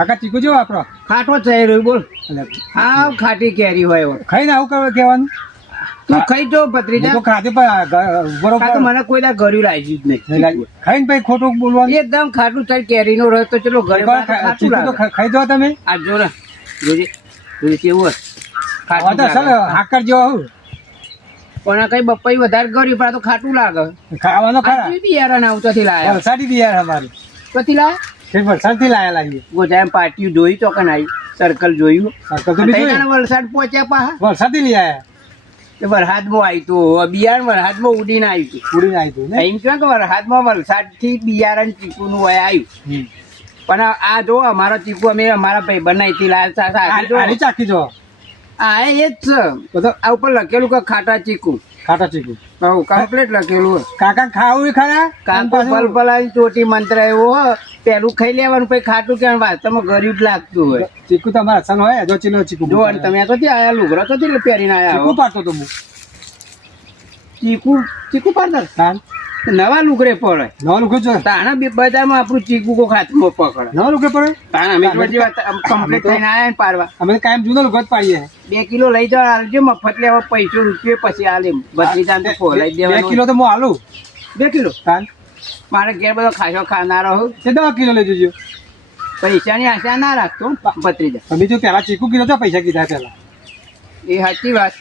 કાકા ચીકુ જેવો આપણો ખાટો થઈ રહ્યો બોલ. હા ખાટી કેરી હોય ખાઈને આવું કહેવાનું. તું ખાઈ જો ભત્રીજા. તો ખાધે પણ બરોબર મને કોઈ દા ગળ્યું લાગ્યું જ નહીં. ખાઈને પછી ખોટું બોલવાનું. એકદમ ખાટું થાય કેરી નો રસ તો ચલો ઘરે ખાટું લાગે. ખાઈ દો તમે. આ જો ને જોજે જોજે કેવું હાકર જેવો હું પણ કઈ બપ્પાઈ વધારે ગળ્યું પણ આ તો ખાટું લાગે. ખાવાનો ખરા બિયારણ આવતાથી લાયા. વલસાડી બિયાર અમારું ક્યાંથી લાયા? વલસાડ થી લાયા લાગીએ. ગોજામ પાર્ટી જોઈ તો કે નહીં સર્કલ જોયું. વલસાડ પહોંચ્યા પા વલસાડ થી લઈ આયા. વરસાદમાં આવ્યું તું બિયારણ વરસાદમાં ઉડીને આવ્યું હતું. ઉડીને આવ્યું એમ કહે કે વરસાદમાં વલસાડ થી બિયારણ ચીકુ નું આવ્યું. પણ આ જો અમારો ચીકુ અમે અમારા ભાઈ બનાવી લાયા ચાખી જો. હા એ જ છે. આ ઉપર લખેલું કે ખાટા ચીકુ. ખાટા ચીકુ કમ્પ્લીટ લખેલું. કાકા ખાવું ખરા કાકા પલપલાની ચોટી મંત્ર એવો પેલું ખાઈ લેવાનું પછી ખાટું કે વાસ્તવમાં ગરીબ લાગતું હોય. ચીકુ તમારા અસલ હોય જો ચીનો ચીકુ જો તમે તો ત્યાં આયા લુગડા તો પહેરીને આયા. ચીકુ પાડતો તો હું. ચીકુ પાડતા નવા લુગડે પડે. નવા લુગડે જો તાણા બજારમાં આપણું ચીકુ કો હાથમાં પકડે. નવા લુગડે પડે તાણા અમે કમ્પ્લીટ થઈને આયા ને પાડવા. અમે કાયમ જૂનો લુગડો જ પાડીએ. 2 કિલો લઈ જાવ આલજો મફત લેવા પૈસો રૂપિયા પછી આલે બધી જાન તો ખોલાઈ દેવાનું. 2 કિલો તો હું આલું. 2 કિલો તાન મારે ઘેર બધો ખાસો ખાનારો હું તે 10 કિલો લઈ જજો. પૈસાની આશા ના રાખતો ભત્રીજા. તમે જો પેલા ચીકુ કીધો તો પૈસા કીધા પેલા. એ સાચી વાત.